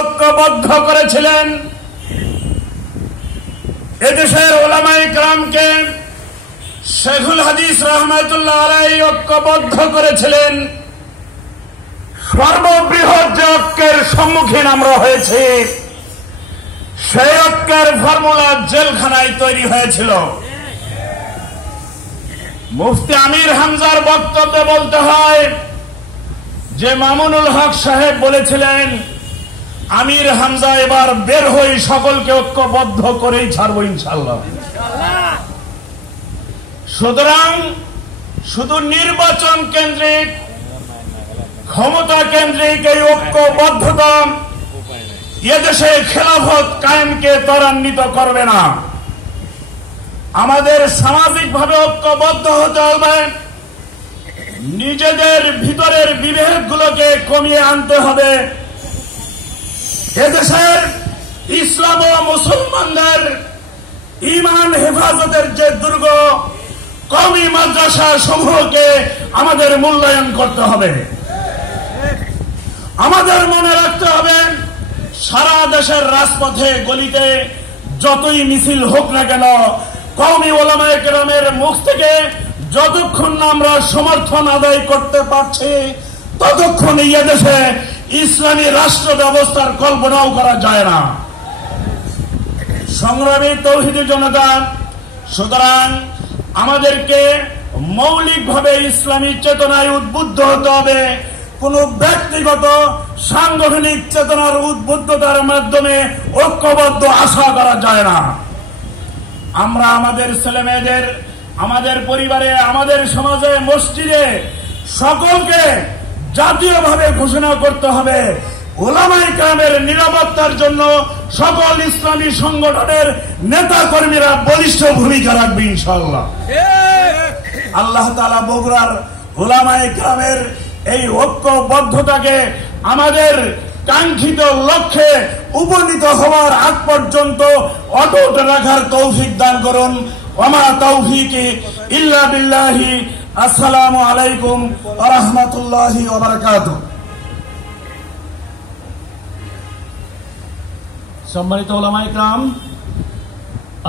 ঐক্যবদ্ধ করেছিলেন। এদেশের উলামায়ে কেরামকে শেখুল হাদিস রহমাতুল্লাহ আলাইহি ঐক্যবদ্ধ করেছিলেন। সর্ববৃহৎ যে ঐক্যের সম্মুখীন আমরা হয়েছি, সেই ঐক্যের ফর্মুলা জেলখানায় তৈরি হয়েছিল। মুফতি আমির হামজার বক্তব্যে বলতে হয় যে মামুনুল হক সাহেব বলেছিলেন, আমির হামজা এবার বের হয়ে সকলকে ঐক্যবদ্ধ করেই ছাড়বো ইনশাআল্লাহ। সুতরাং শুধু নির্বাচন কেন্দ্রিক, ক্ষমতা কেন্দ্রিক এই ঐক্যবদ্ধতা এদেশে খেলাফত কায়েমকে ত্বরান্বিত করবে না। আমাদের সামাজিকভাবে ঐক্যবদ্ধ হতে হবে, নিজেদের ভিতরের বিভেদগুলোকে কমিয়ে আনতে হবে। এদেশের ইসলাম ও মুসলমানদের ঈমান হেফাজতের যে দুর্গ কওমি মাদ্রাসা সমূহকে আমাদের মূল্যায়ন করতে হবে। আমাদের মনে রাখতে হবে, সারা দেশের রাজপথে গলিতে যতই মিছিল হোক না কেন, কওমি উলামায়ে কেরামের মুখ থেকে যতক্ষণ না আমরা সমর্থন আদায় করতে পারছি, ততক্ষণ এই দেশে ইসলামী রাষ্ট্র ব্যবস্থার কল্পনাও করা যায় না। সংগ্রামী তৌহিদি জনতা, সুতরাং আমাদেরকে মৌলিকভাবে ইসলামী চেতনায় উদ্বুদ্ধ হতে হবে। কোন ব্যক্তিগত সাংগঠনিক চেতনার উদ্বুদ্ধতার মাধ্যমে ঐক্যবদ্ধ আশা করা যায় না। আমরা আমাদের ছেলে মেয়েদের, আমাদের পরিবারে, আমাদের সমাজে, মসজিদে সকলকে জাতীয়ভাবে ঘোষণা করতে হবে, উলামায়ে কেরামের নিরাপত্তার জন্য সকল ইসলামী সংগঠনের নেতা কর্মীরা বলিষ্ঠ ভূমিকা রাখবে ইনশাআল্লাহ। আল্লাহ তাআলা বগুড়ার উলামায়ে কেরামের এই ঐক্যবদ্ধতাকে আমাদের কাঙ্ক্ষিত লক্ষ্যে উপনীত হওয়ার আগ পর্যন্ত অটুট রাখার তৌফিক দান করুন। ওমা তাওফীকি ইল্লা বিল্লাহি। আসসালামু আলাইকুম ওয়া রাহমাতুল্লাহি ওয়া বারাকাতুহু। সম্মানিত উলামায়ে কেরাম,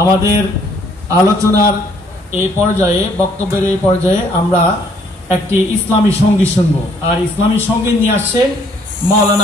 আমাদের আলোচনার এই পর্যায়ে, বক্তব্যের এই পর্যায়ে আমরা একটি ইসলামী সঙ্গীত শুনবো। আর ইসলামী সঙ্গীত নিয়ে আসছেন মাওলানা